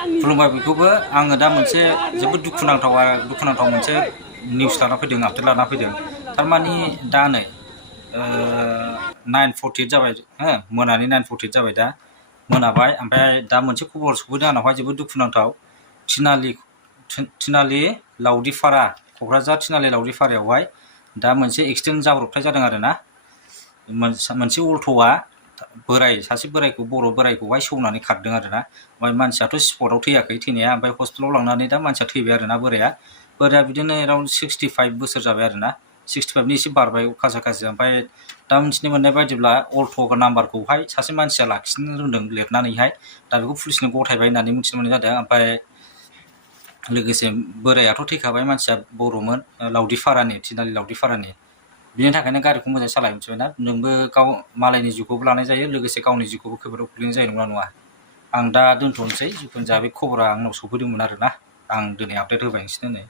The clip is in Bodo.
खुलुमबाय बयखौबो आङो दा मोनसे जोबोद दुखुनांथाव मोनसे निउस लाना फैदों आपडेट लाना फैदों थारमानि दा नै 9:48 जाबाय हो मोनानि 9:48 जाबाय दा मोनाबाय ओमफ्राय दा मोनसे खबर सफैदों आंनावहाय जोबोद दुखुनांथाव थिनालि लावदिफारा क'क्राझार थिनालि लावदिफारायावहाय दा मोनसे एक्सिडेन्ट जाब्रबथाय जादों आरोना मोनसे अल्ट'आ सासे बोरायखौ बर' बोरायखौहाय सौनानै खारदों आरोना ओमफ्राय मानसियाथ' स्पटआव थैयाखै थैनाया ओमफ्राय हस्पिटालाव लांनानै दा मानसिया थैबाय आरोना बोराया बिदिनो एराउन्ड 65 बोसोर जाबाय आरोना 65नि एसे बारबाय खासा ओमफ्राय दा मिथिनो मोननाय बायदिब्ला अल्ट' नाम्बारखौहाय सासे मानसिया लाखिनो रोंदों लिरनानैहाय दा बेखौ पुलिसनो गथायबाय होननानै मिथिनो मोननाय जादों ओमफ्राय लोगोसे बोरायाथ' थैखाबाय मानसिया बर'मोन लावदिफारानि थिनालि लावदिफारानि बिनि थाखायनो गारिखौ मोजाङै सालाय मिथिबायना नोंबो गाव मालायनि जिउखौबो लानाय जायो लोगोसे गावनि जिउखौबो खैफोदाव खोख्लैनाय जायो नङा आं दा दोनथ'नोसै जिखुनु जा बे खबरा आंनाव सफैदोंमोन आरोना आं दिनै आपडेट होबाय नोंसिनो नै